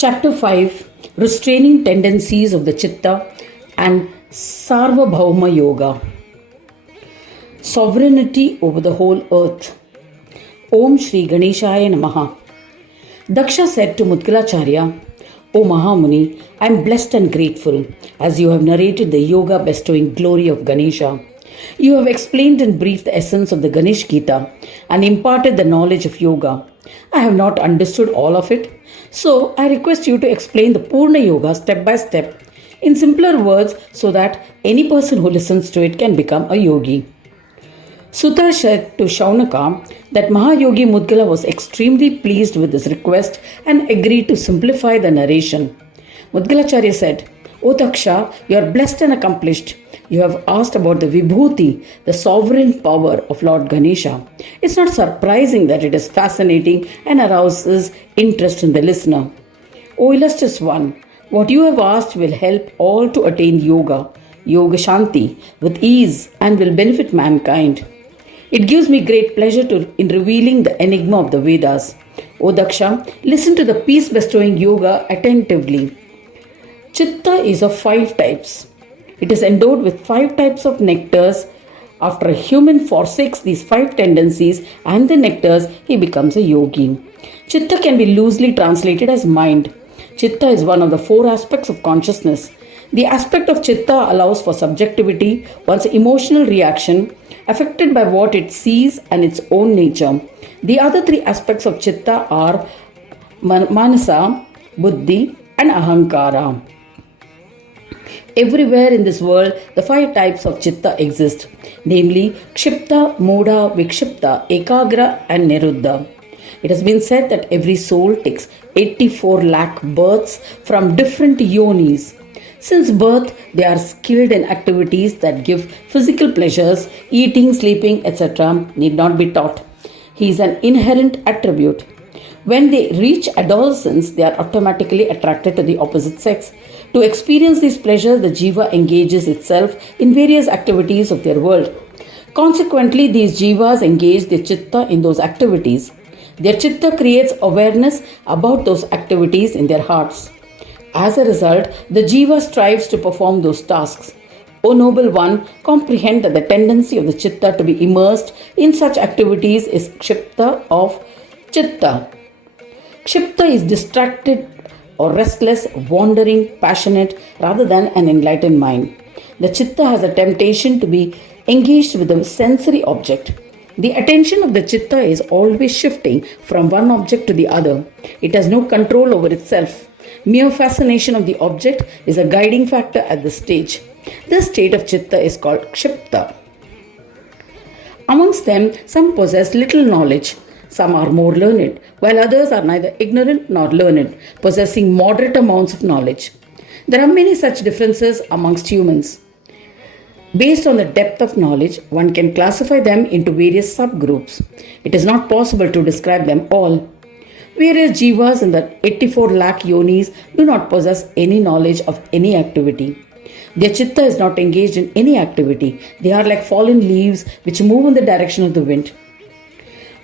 Chapter 5, Restraining Tendencies of the Chitta and Sarvabhauma Yoga. Sovereignty over the whole earth. Om Shri Ganeshaya Namaha. Daksha said to Mudgalacharya, O Mahamuni, I am blessed and grateful as you have narrated the yoga bestowing glory of Ganesha. You have explained in brief the essence of the Ganesh Gita and imparted the knowledge of yoga. I have not understood all of it, so I request you to explain the Purna Yoga step by step in simpler words so that any person who listens to it can become a yogi. Sutta said to Shaunaka that Mahayogi Mudgala was extremely pleased with this request and agreed to simplify the narration. Mudgalacharya said, O Daksha, you are blessed and accomplished. You have asked about the Vibhuti, the sovereign power of Lord Ganesha. It's not surprising that it is fascinating and arouses interest in the listener. O illustrious one, what you have asked will help all to attain yoga Shanti, with ease and will benefit mankind. It gives me great pleasure in revealing the enigma of the Vedas. O Daksha, listen to the peace-bestowing yoga attentively. Chitta is of 5 types. It is endowed with 5 types of nectars. After a human forsakes these 5 tendencies and the nectars, he becomes a yogi. Chitta can be loosely translated as mind. Chitta is one of the 4 aspects of consciousness. The aspect of Chitta allows for subjectivity, one's emotional reaction, affected by what it sees and its own nature. The other 3 aspects of Chitta are Manasa, Buddhi, and Ahankara. Everywhere in this world, the 5 types of Chitta exist, namely Kshipta, Mudha, Vikshipta, Ekagra, and Niruddha. It has been said that every soul takes 84 lakh births from different yonis. Since birth, they are skilled in activities that give physical pleasures, eating, sleeping, etc. need not be taught. He is an inherent attribute. When they reach adolescence, they are automatically attracted to the opposite sex. To experience these pleasures, the jiva engages itself in various activities of their world. Consequently, these jivas engage their chitta in those activities. Their chitta creates awareness about those activities in their hearts. As a result, the jiva strives to perform those tasks. O noble one, comprehend that the tendency of the chitta to be immersed in such activities is kshipta of chitta. Kshipta is distracted or restless, wandering, passionate rather than an enlightened mind. The chitta has a temptation to be engaged with a sensory object. The attention of the chitta is always shifting from one object to the other. It has no control over itself. Mere fascination of the object is a guiding factor at this stage. This state of chitta is called kshipta. Amongst them, some possess little knowledge. Some are more learned, while others are neither ignorant nor learned, possessing moderate amounts of knowledge. There are many such differences amongst humans. Based on the depth of knowledge, one can classify them into various subgroups. It is not possible to describe them all. Various jivas in the 84 lakh yonis do not possess any knowledge of any activity. Their chitta is not engaged in any activity. They are like fallen leaves which move in the direction of the wind.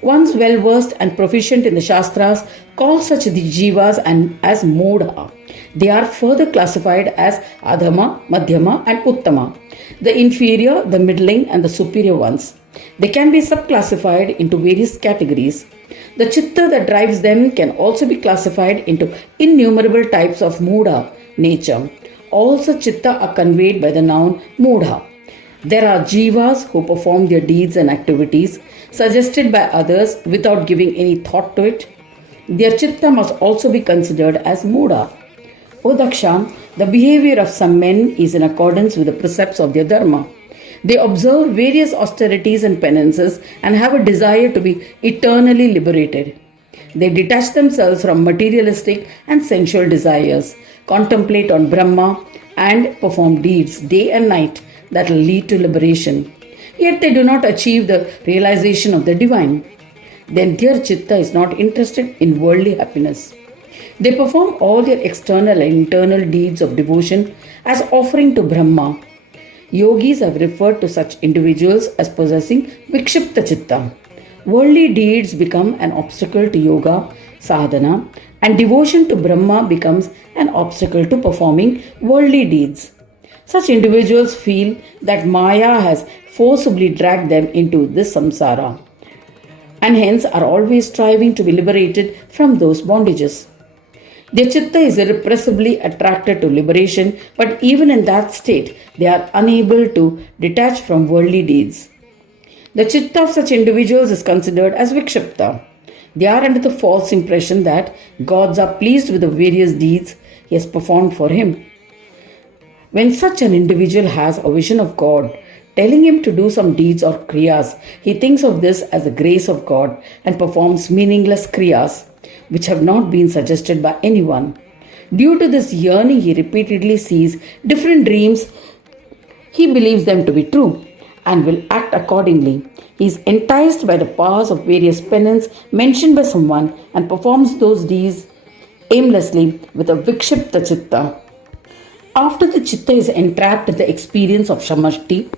Ones well versed and proficient in the Shastras call such the jivas as Mudha. They are further classified as Adhama, Madhyama, and Uttama, the inferior, the middling, and the superior ones. They can be subclassified into various categories. The chitta that drives them can also be classified into innumerable types of Mudha nature. All such chitta are conveyed by the noun Mudha. There are jivas who perform their deeds and activities suggested by others without giving any thought to it. Their chitta must also be considered as Mudha. O Daksha, the behavior of some men is in accordance with the precepts of their dharma. They observe various austerities and penances and have a desire to be eternally liberated. They detach themselves from materialistic and sensual desires, contemplate on Brahma, and perform deeds day and night that will lead to liberation. Yet they do not achieve the realization of the divine. Then their chitta is not interested in worldly happiness. They perform all their external and internal deeds of devotion as offering to Brahma. Yogis have referred to such individuals as possessing Vikshipta Chitta. Worldly deeds become an obstacle to yoga, sadhana, and devotion to Brahma becomes an obstacle to performing worldly deeds. Such individuals feel that Maya has forcibly dragged them into this samsara and hence are always striving to be liberated from those bondages. Their chitta is irrepressibly attracted to liberation, but even in that state, they are unable to detach from worldly deeds. The chitta of such individuals is considered as vikshipta. They are under the false impression that gods are pleased with the various deeds he has performed for him. When such an individual has a vision of God, telling him to do some deeds or kriyas, he thinks of this as the grace of God and performs meaningless kriyas which have not been suggested by anyone. Due to this yearning, he repeatedly sees different dreams. He believes them to be true and will act accordingly. He is enticed by the powers of various penance mentioned by someone and performs those deeds aimlessly with a vikshipta chitta. After the chitta is entrapped in the experience of shamashti,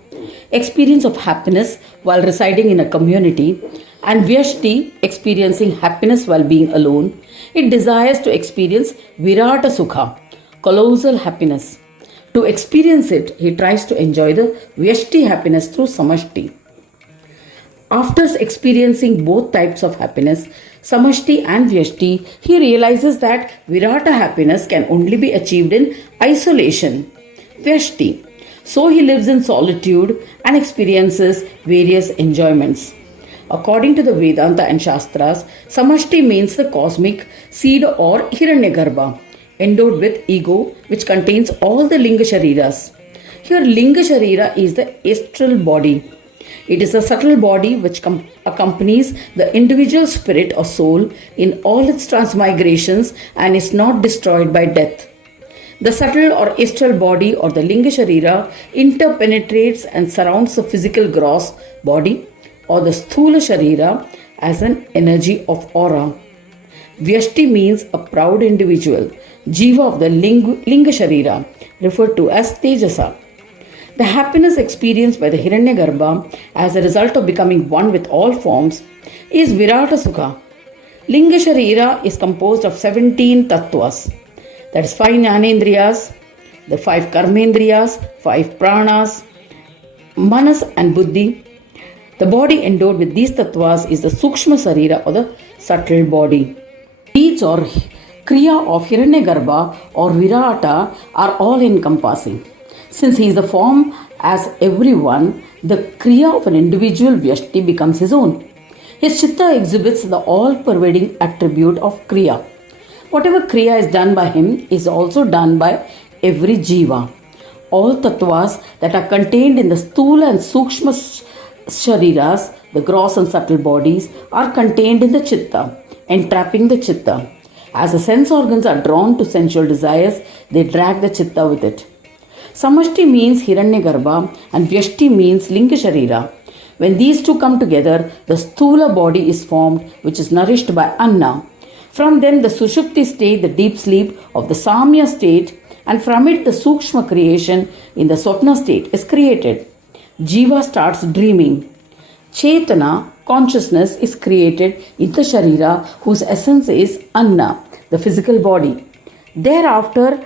experience of happiness while residing in a community, and vyashti, experiencing happiness while being alone, it desires to experience virata sukha, colossal happiness. To experience it, he tries to enjoy the vyashti happiness through samashti. After experiencing both types of happiness, samashti and vyashti, he realizes that virata happiness can only be achieved in isolation, vyashti. So he lives in solitude and experiences various enjoyments. According to the Vedanta and Shastras, samashti means the cosmic seed or hiranyagarbha, endowed with ego, which contains all the linga shariras. Here, linga sharira is the astral body. It is a subtle body which accompanies the individual spirit or soul in all its transmigrations and is not destroyed by death. The subtle or astral body or the linga sharira interpenetrates and surrounds the physical gross body or the sthula sharira as an energy of aura. Vyashti means a proud individual, jiva of the linga sharira, referred to as tejasa. The happiness experienced by the hiranyagarbha as a result of becoming one with all forms is virata sukha. Linga sharira is composed of 17 tattvas, that is 5 jnanendriyas, the 5 karmendriyas, 5 pranas, manas and buddhi. The body endowed with these tattvas is the sukshma sarira or the subtle body. Deeds or kriya of hiranyagarbha or virata are all encompassing. Since he is the form as everyone, the kriya of an individual vyashti becomes his own. His chitta exhibits the all-pervading attribute of kriya. Whatever kriya is done by him is also done by every jiva. All tattvas that are contained in the sthula and sukshma shariras, the gross and subtle bodies, are contained in the chitta, entrapping the chitta. As the sense organs are drawn to sensual desires, they drag the chitta with it. Samashti means hiranyagarbha and vyashti means linga sharira. When these two come together, the sthula body is formed, which is nourished by anna. From them, the sushupti state, the deep sleep of the samya state, and from it, the sukshma creation in the swapna state is created. Jiva starts dreaming. Chetana, consciousness, is created in the sharira, whose essence is anna, the physical body. Thereafter,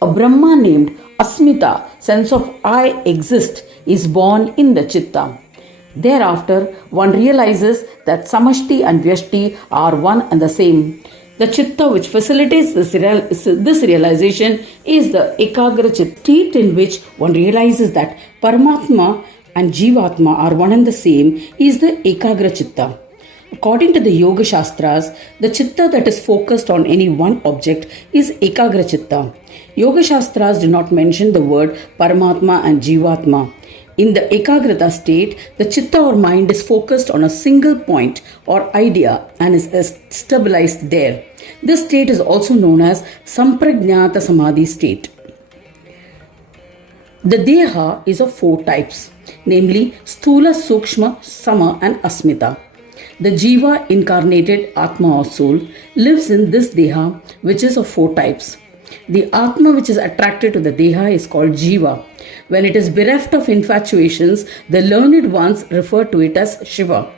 a Brahma named Asmita, sense of I exist, is born in the chitta. Thereafter, one realizes that Samashti and Vyashti are one and the same. The chitta which facilitates this realization is the Ekagra Chitta, state in which one realizes that Paramatma and Jivatma are one and the same is the Ekagra Chitta. According to the Yoga Shastras, the chitta that is focused on any one object is Ekagra Chitta. Yoga Shastras do not mention the word Paramatma and Jivatma. In the Ekagrata state, the chitta or mind is focused on a single point or idea and is stabilized there. This state is also known as Samprajnata Samadhi state. The Deha is of 4 types, namely Sthula, Sukshma, Sama and Asmita. The Jiva, incarnated Atma or soul, lives in this Deha, which is of 4 types. The Atma which is attracted to the Deha is called Jiva. When it is bereft of infatuations, the learned ones refer to it as Shiva.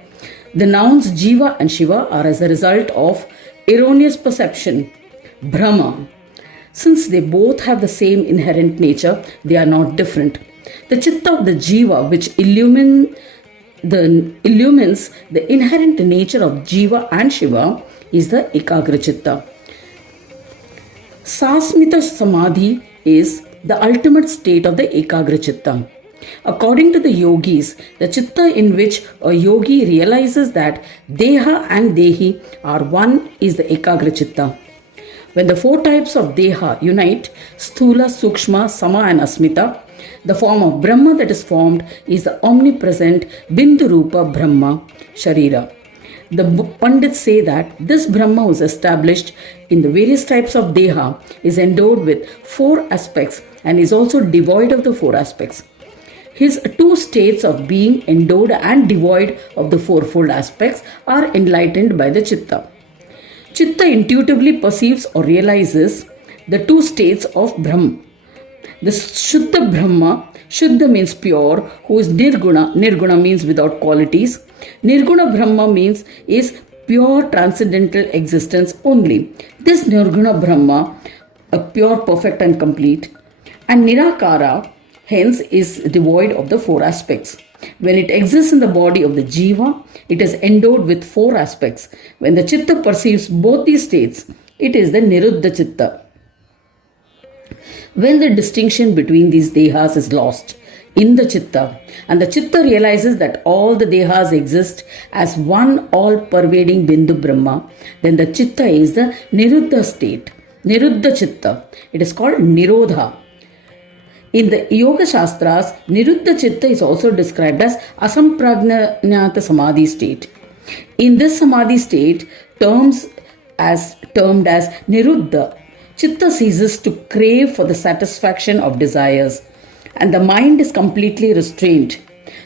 The nouns Jiva and Shiva are as a result of erroneous perception, Brahma. Since they both have the same inherent nature, they are not different. The chitta of the Jiva, which illumines the inherent nature of Jiva and Shiva, is the Ekagra Chitta. Sasmita Samadhi is the ultimate state of the Ekagra Chitta. According to the yogis, the chitta in which a yogi realizes that Deha and Dehi are one is the Ekagra Chitta. When the four types of Deha unite, Sthula, Sukshma, Sama and Asmita, the form of Brahma that is formed is the omnipresent Bindu Rupa Brahma, Sharira. The Pandits say that this Brahma was established in the various types of Deha, is endowed with four aspects and is also devoid of the four aspects. His two states of being endowed and devoid of the fourfold aspects are enlightened by the Chitta. Chitta intuitively perceives or realizes the two states of Brahma. The Shuddha Brahma, Shuddha means pure, who is Nirguna, Nirguna means without qualities. Nirguna Brahma means is pure transcendental existence only. This Nirguna Brahma, a pure, perfect and complete, and Nirakara, hence is devoid of the four aspects. When it exists in the body of the Jiva, it is endowed with four aspects. When the Chitta perceives both these states, it is the Niruddha Chitta. When the distinction between these Dehas is lost in the Chitta, and the Chitta realizes that all the Dehas exist as one all-pervading Bindu Brahma, then the Chitta is the Niruddha state, Niruddha Chitta. It is called Nirodha. In the Yoga Shastras, Niruddha Chitta is also described as Asamprajnata Samadhi state. In this Samadhi state, termed as Niruddha, Chitta ceases to crave for the satisfaction of desires, and the mind is completely restrained.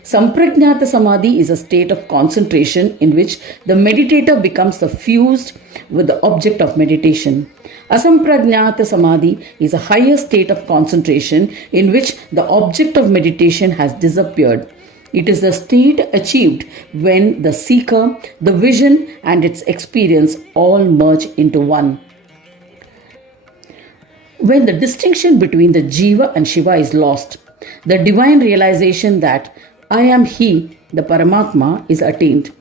Samprajnata Samadhi is a state of concentration in which the meditator becomes fused with the object of meditation. Asamprajnata Samadhi is a higher state of concentration in which the object of meditation has disappeared. It is the state achieved when the seeker, the vision, and its experience all merge into one. When the distinction between the Jiva and Shiva is lost, the divine realization that I am He, the Paramatma, is attained.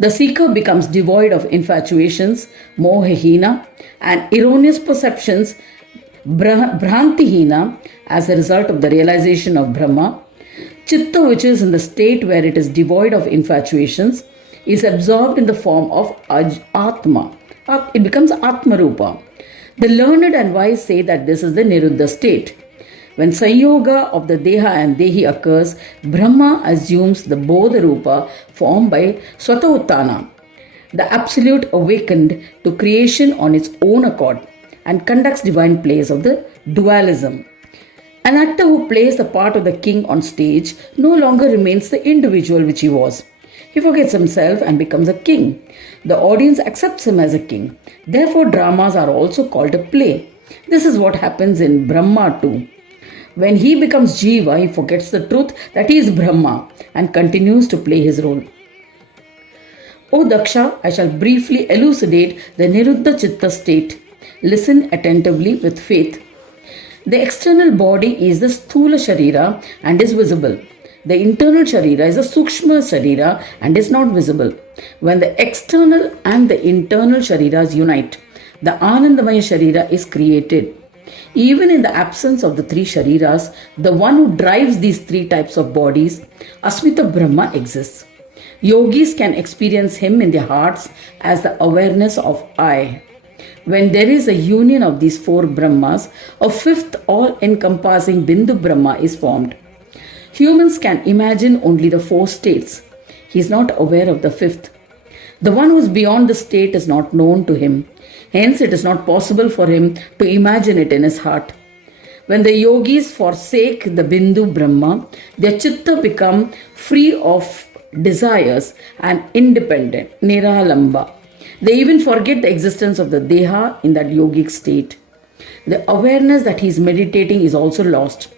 The seeker becomes devoid of infatuations, mohahina, and erroneous perceptions, brantihina, as a result of the realization of Brahma. Chitta, which is in the state where it is devoid of infatuations, is absorbed in the form of Atma. It becomes Atma Rupa. The learned and wise say that this is the Niruddha state. When Sanyoga of the Deha and Dehi occurs, Brahma assumes the Bodha Rupa formed by Swatauttana, the absolute awakened to creation on its own accord, and conducts divine plays of the dualism. An actor who plays the part of the king on stage no longer remains the individual which he was. He forgets himself and becomes a king. The audience accepts him as a king. Therefore, dramas are also called a play. This is what happens in Brahma too. When he becomes Jiva, he forgets the truth that he is Brahma and continues to play his role. O Daksha, I shall briefly elucidate the Niruddha Chitta state. Listen attentively with faith. The external body is the Sthula Sharira and is visible. The internal Sharira is a Sukshma Sharira and is not visible. When the external and the internal Shariras unite, the Anandamaya Sharira is created. Even in the absence of the three Shariras, the one who drives these three types of bodies, Asmita Brahma, exists. Yogis can experience him in their hearts as the awareness of I. When there is a union of these four Brahmas, a fifth all-encompassing Bindu Brahma is formed. Humans can imagine only the four states. He is not aware of the fifth. The one who is beyond the state is not known to him. Hence, it is not possible for him to imagine it in his heart. When the yogis forsake the Bindu Brahma, their chitta become free of desires and independent, niralamba. They even forget the existence of the Deha in that yogic state. The awareness that he is meditating is also lost.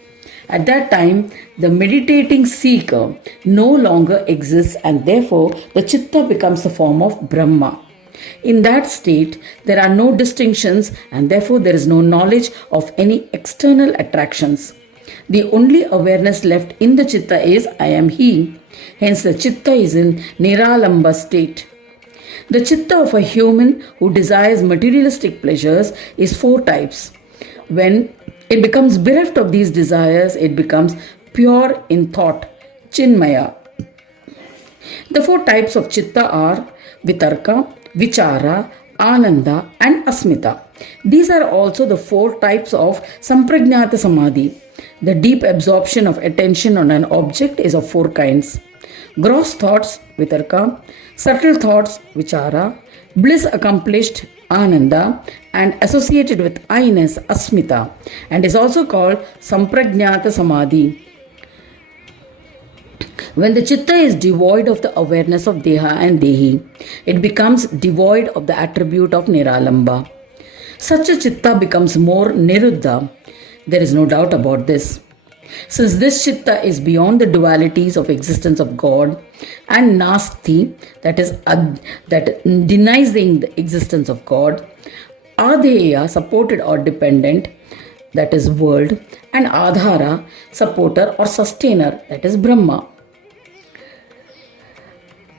At that time, the meditating seeker no longer exists and therefore the chitta becomes the form of Brahma. In that state, there are no distinctions and therefore there is no knowledge of any external attractions. The only awareness left in the chitta is I am he. Hence, the chitta is in Niralamba state. The chitta of a human who desires materialistic pleasures is four types. When it becomes bereft of these desires, it becomes pure in thought, Chinmaya. The four types of chitta are Vitarka, Vichara, Ananda, and Asmita. These are also the four types of Samprajnata Samadhi. The deep absorption of attention on an object is of four kinds: gross thoughts, Vitarka; subtle thoughts, Vichara; bliss accomplished, Ananda; and associated with I-ness, Asmita, and is also called Samprajnata Samadhi. When the chitta is devoid of the awareness of Deha and Dehi, it becomes devoid of the attribute of Niralamba. Such a chitta becomes more Niruddha. There is no doubt about this. Since this chitta is beyond the dualities of existence of God and Nasti, that denies the existence of God, Adheya, supported or dependent, that is world, and Adhara, supporter or sustainer, that is Brahma.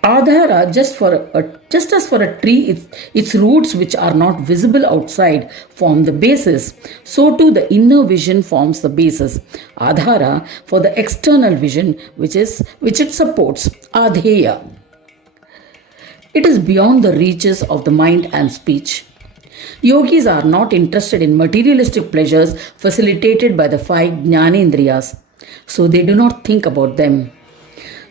Adhara, just as for a tree, its roots, which are not visible outside, form the basis, so too the inner vision forms the basis, Adhara, for the external vision which it supports, Adheya. It is beyond the reaches of the mind and speech. Yogis are not interested in materialistic pleasures facilitated by the five Jnanendriyas, so they do not think about them.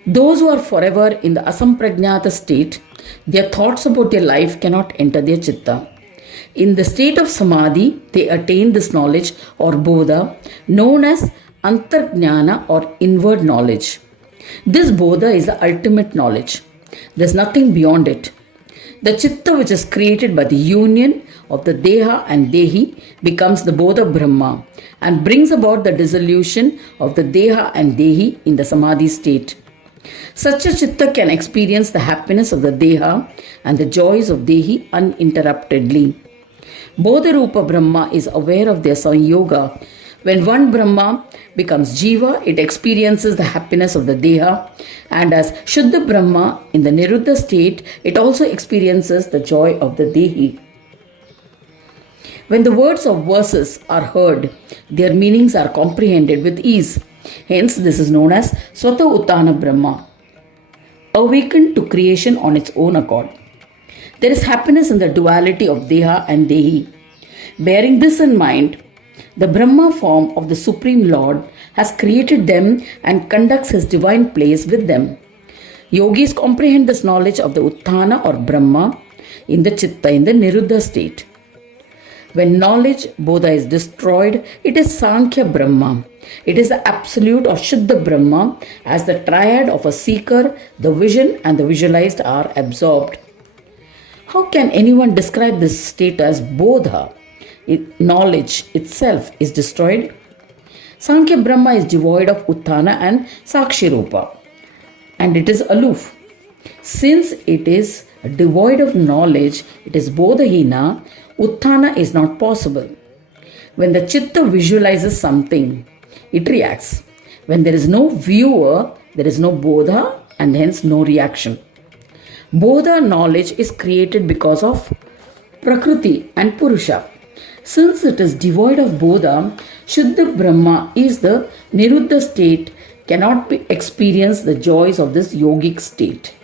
Those who are forever in the asamprajnata state, their thoughts about their life cannot enter their chitta. In the state of samadhi, they attain this knowledge or bodha, known as antarjnana or inward knowledge. This bodha is the ultimate knowledge. There is nothing beyond it. The chitta, which is created by the union of the Deha and Dehi, becomes the Bodha Brahma and brings about the dissolution of the Deha and Dehi in the Samadhi state. Such a chitta can experience the happiness of the Deha and the joys of Dehi uninterruptedly. Bodharupa Brahma is aware of their Sanyoga. When one Brahma becomes Jiva, it experiences the happiness of the Deha, and as Shuddha Brahma in the Niruddha state, it also experiences the joy of the Dehi. When the words of verses are heard, their meanings are comprehended with ease. Hence, this is known as Swata Uttana Brahma, awakened to creation on its own accord. There is happiness in the duality of Deha and Dehi. Bearing this in mind, the Brahma form of the Supreme Lord has created them and conducts his divine plays with them. Yogis comprehend this knowledge of the Utthana or Brahma in the Chitta, in the Niruddha state. When knowledge, Bodha, is destroyed, it is Sankhya Brahma. It is the absolute or Shuddha Brahma, as the triad of a seeker, the vision and the visualized are absorbed. How can anyone describe this state as Bodha? Knowledge itself is destroyed. Sankhya Brahma is devoid of Utthana and Sakshirupa, and it is aloof. Since it is devoid of knowledge, it is Bodhahina, Utthana is not possible. When the Chitta visualizes something, it reacts. When there is no viewer, there is no Bodha and hence no reaction. Bodha knowledge is created because of Prakriti and Purusha. Since it is devoid of Bodha, Shuddha Brahma is the Niruddha state, cannot experience the joys of this yogic state.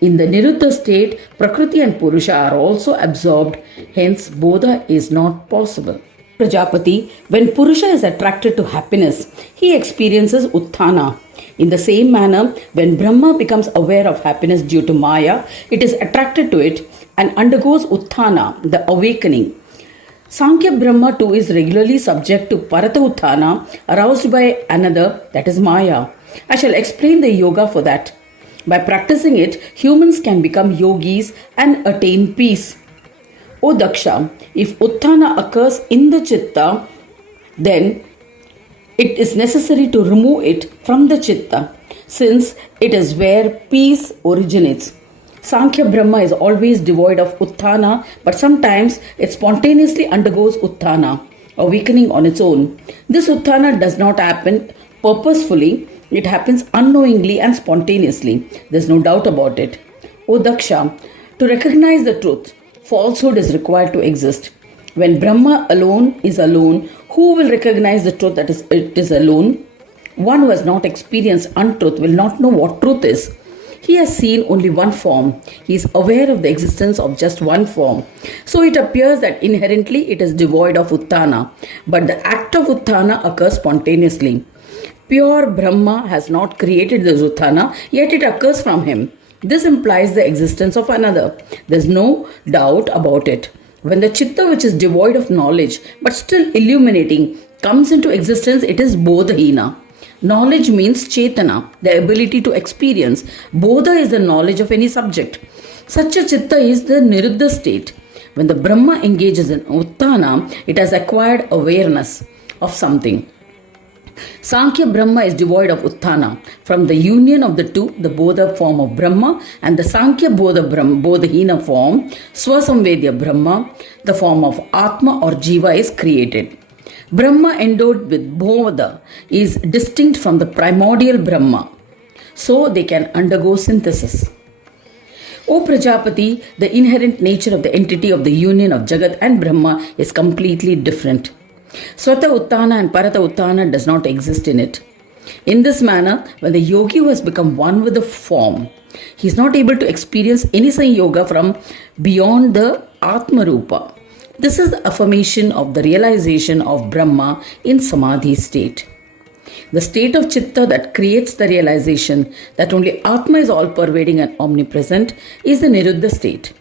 In the Niruddha state, Prakriti and Purusha are also absorbed, hence Bodha is not possible. Prajapati, when Purusha is attracted to happiness, he experiences Utthana. In the same manner, when Brahma becomes aware of happiness due to Maya, it is attracted to it and undergoes Utthana, the awakening. Sankhya Brahma too is regularly subject to Parata Utthana, aroused by another, that is Maya. I shall explain the yoga for that. By practicing it, humans can become yogis and attain peace. O Daksha, if Utthana occurs in the Chitta, then It is necessary to remove it from the chitta, since it is where peace originates. Sankhya Brahma is always devoid of utthana, but sometimes it spontaneously undergoes utthana, awakening on its own. This utthana does not happen purposefully, it happens unknowingly and spontaneously. There's no doubt about it. O Daksha, to recognize the truth, falsehood is required to exist. When Brahma alone is alone, who will recognize the truth that it is alone? One who has not experienced untruth will not know what truth is. He has seen only one form. He is aware of the existence of just one form. So it appears that inherently it is devoid of utthana, but the act of utthana occurs spontaneously. Pure Brahma has not created the utthana, yet it occurs from him. This implies the existence of another. There is no doubt about it. When the chitta, which is devoid of knowledge but still illuminating, comes into existence, it is bodhahina. Knowledge means chetana, the ability to experience. Bodha is the knowledge of any subject. Such a chitta is the niruddha state. When the Brahma engages in utthana, it has acquired awareness of something. Sankhya Brahma is devoid of utthana. From the union of the two, the Bodha form of Brahma and the Sankhya Bodhahina form, Swasamvedya Brahma, the form of Atma or Jiva, is created. Brahma endowed with Bodha is distinct from the primordial Brahma, so they can undergo synthesis. O Prajapati, the inherent nature of the entity of the union of Jagat and Brahma is completely different. Swata Uttana and Parata Uttana does not exist in it. In this manner, when the yogi who has become one with the form, he is not able to experience any Sanyoga from beyond the Atma Rupa. This is the affirmation of the realization of Brahma in Samadhi state. The state of Chitta that creates the realization that only Atma is all-pervading and omnipresent is the Niruddha state.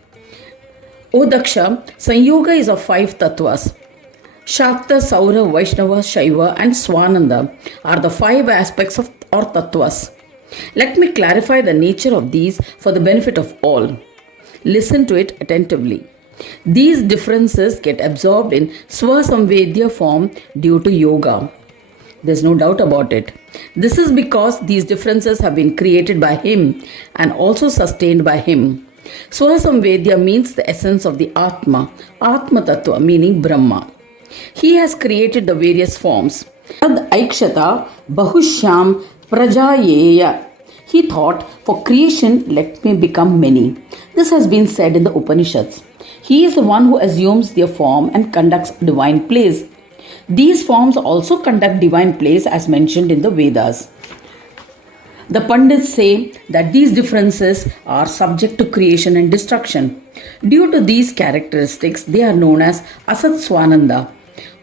O Daksha, Sanyoga is of 5 tattvas. Shakta, Saura, Vaishnava, Shaiva and Swananda are the 5 aspects of or tattvas. Let me clarify the nature of these for the benefit of all. Listen to it attentively. These differences get absorbed in Swasamvedya form due to yoga. There's no doubt about it. This is because these differences have been created by him and also sustained by him. Swasamvedya means the essence of the Atma, Atma Tattva meaning Brahma. He has created the various forms. Tad Aikshata Bahushyam Prajayeya. He thought, for creation, let me become many. This has been said in the Upanishads. He is the one who assumes their form and conducts divine plays. These forms also conduct divine plays as mentioned in the Vedas. The Pandits say that these differences are subject to creation and destruction. Due to these characteristics, they are known as Asat Swananda,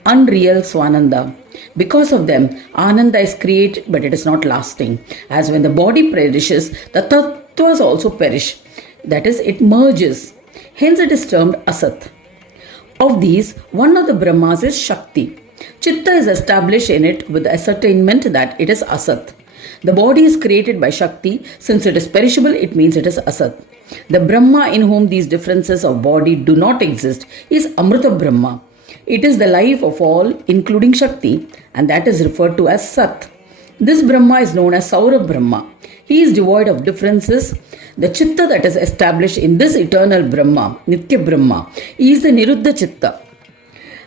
unreal Swananda. Because of them, Ananda is created but it is not lasting. As when the body perishes, the tattvas also perish. That is, it merges. Hence it is termed Asat. Of these, one of the Brahmas is Shakti. Chitta is established in it with the ascertainment that it is Asat. The body is created by Shakti. Since it is perishable, it means it is Asat. The Brahma in whom these differences of body do not exist is Amrita Brahma. It is the life of all, including Shakti, and that is referred to as Sat. This Brahma is known as Saura Brahma. He is devoid of differences. The Chitta that is established in this eternal Brahma, Nitya Brahma, is the Niruddha Chitta.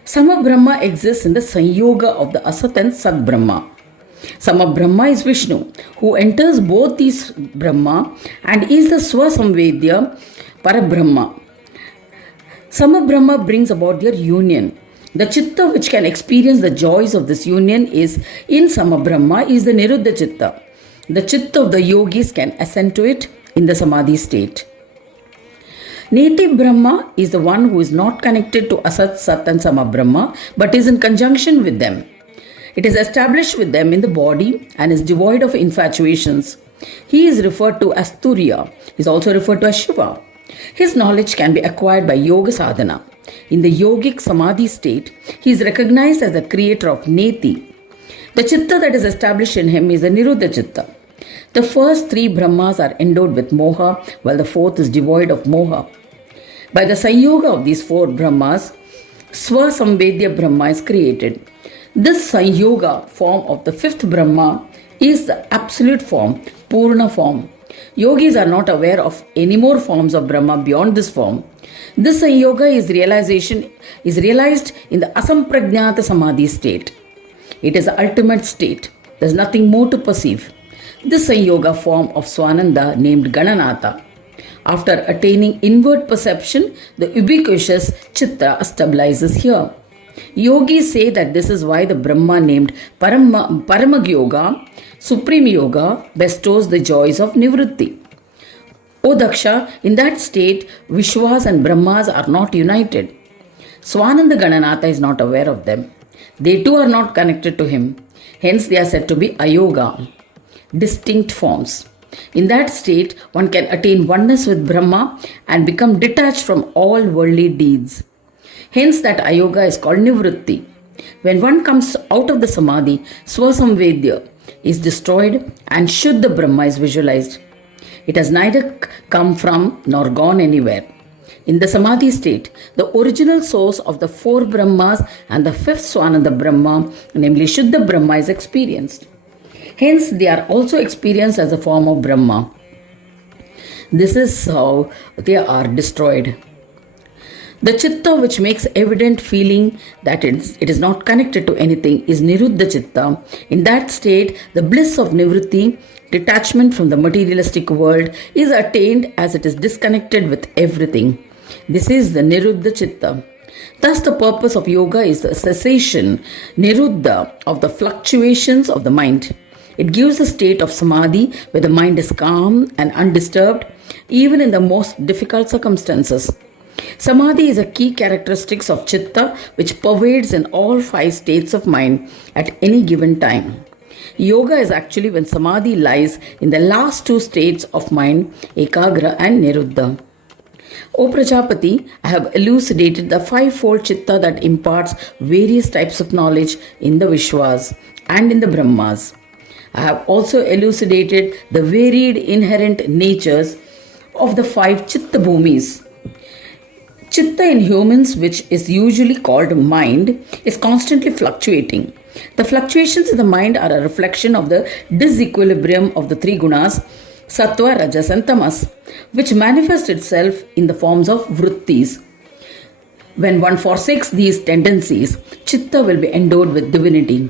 Sama Brahma exists in the Sanyoga of the Asat and Sat Brahma. Sama Brahma is Vishnu, who enters both these Brahma and is the Swasamvedya Parabrahma. Sama Brahma brings about their union. The Chitta which can experience the joys of this union is in Sama Brahma is the Niruddha Chitta. The Chitta of the yogis can ascend to it in the Samadhi state. Native Brahma is the one who is not connected to Asat, Sat and Sama Brahma but is in conjunction with them. It is established with them in the body and is devoid of infatuations. He is referred to as Turiya. He is also referred to as Shiva. His knowledge can be acquired by yoga sadhana. In the yogic samadhi state, he is recognized as the creator of Neti. The chitta that is established in him is the Niruddha chitta. The first 3 Brahmas are endowed with moha, while the 4th is devoid of moha. By the sanyoga of these 4 Brahmas, Swasamvedya Brahma is created. This Sanyoga form of the fifth Brahma is the absolute form, Purna form. Yogis are not aware of any more forms of Brahma beyond this form. This Sanyoga is realized in the Asampragnata Samadhi state. It is the ultimate state. There is nothing more to perceive. This Sanyoga form of Swananda named Gananatha. After attaining inward perception, the ubiquitous Chitta stabilizes here. Yogis say that this is why the Brahma named Paramagyoga, Supreme Yoga, bestows the joys of Nivritti. O Daksha, in that state, Vishwas and Brahmas are not united. Swananda Gananatha is not aware of them. They too are not connected to him. Hence, they are said to be Ayoga, distinct forms. In that state, one can attain oneness with Brahma and become detached from all worldly deeds. Hence, that Ayoga is called Nivritti. When one comes out of the Samadhi, Swasamvedya is destroyed and Shuddha Brahma is visualized. It has neither come from nor gone anywhere. In the Samadhi state, the original source of the four Brahmas and the fifth Swananda Brahma, namely Shuddha Brahma, is experienced. Hence, they are also experienced as a form of Brahma. This is how they are destroyed. The Chitta which makes evident feeling that it is not connected to anything is Niruddha Chitta. In that state, the bliss of Nivritti, detachment from the materialistic world, is attained as it is disconnected with everything. This is the Niruddha Chitta. Thus, the purpose of yoga is the cessation, Niruddha, of the fluctuations of the mind. It gives a state of samadhi where the mind is calm and undisturbed, even in the most difficult circumstances. Samadhi is a key characteristic of chitta which pervades in all five states of mind at any given time. Yoga is actually when samadhi lies in the last two states of mind, ekagra and niruddha. O Prajapati, I have elucidated the fivefold chitta that imparts various types of knowledge in the Vishwas and in the Brahmas. I have also elucidated the varied inherent natures of the five chitta bhumis. Chitta in humans, which is usually called mind, is constantly fluctuating. The fluctuations in the mind are a reflection of the disequilibrium of the three gunas, sattva, rajas and tamas, which manifest itself in the forms of vrittis. When one forsakes these tendencies, chitta will be endowed with divinity.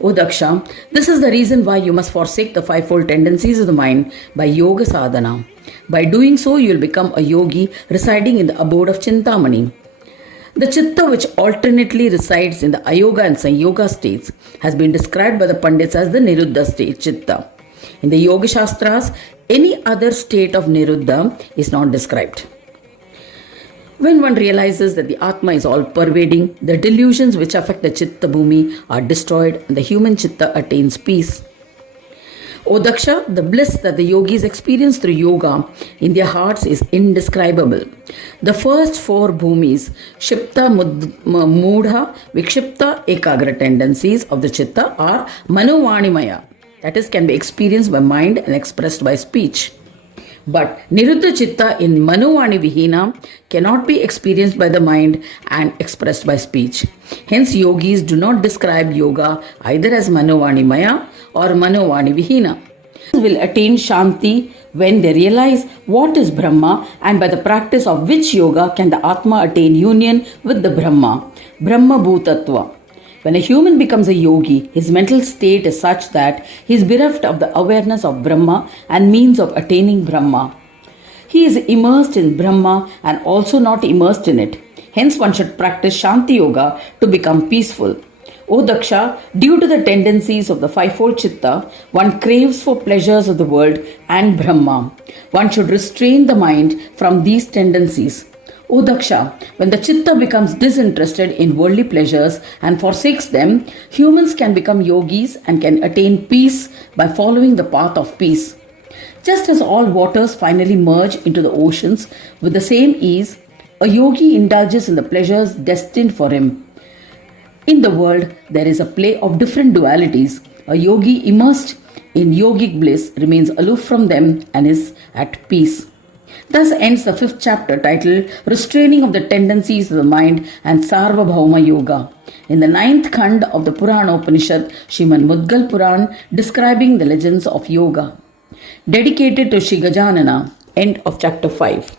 O Daksha, this is the reason why you must forsake the fivefold tendencies of the mind by yoga sadhana. By doing so, you will become a yogi residing in the abode of Chintamani. The chitta which alternately resides in the ayoga and sanyoga states has been described by the Pandits as the Niruddha state chitta. In the Yoga Shastras, any other state of Niruddha is not described. When one realizes that the Atma is all pervading, the delusions which affect the Chitta Bhumi are destroyed and the human Chitta attains peace. O Daksha, the bliss that the yogis experience through yoga in their hearts is indescribable. The first four bhumis, Shipta, Mudha, Vikshipta, Ekagra tendencies of the Chitta are Manovanimaya, that is, can be experienced by mind and expressed by speech. But Niruddha Chitta in Manovani Vihina cannot be experienced by the mind and expressed by speech. Hence, yogis do not describe yoga either as Manovani Maya or Manovani Vihina. Will attain Shanti when they realize what is Brahma and by the practice of which yoga can the Atma attain union with the Brahma, Brahma Bhutatva. When a human becomes a yogi, his mental state is such that he is bereft of the awareness of Brahma and means of attaining Brahma. He is immersed in Brahma and also not immersed in it. Hence, one should practice Shanti Yoga to become peaceful. O Daksha, due to the tendencies of the fivefold chitta, one craves for pleasures of the world and Brahma. One should restrain the mind from these tendencies. O Daksha, when the chitta becomes disinterested in worldly pleasures and forsakes them, humans can become yogis and can attain peace by following the path of peace. Just as all waters finally merge into the oceans with the same ease, a yogi indulges in the pleasures destined for him. In the world, there is a play of different dualities. A yogi immersed in yogic bliss remains aloof from them and is at peace. Thus ends the fifth chapter titled Restraining of the Tendencies of the Mind and Sarvabhauma Yoga. In the ninth Khand of the Purana Upanishad, Srimad Mudgal Puran, describing the legends of yoga. Dedicated to Shri Gajanana. End of chapter 5.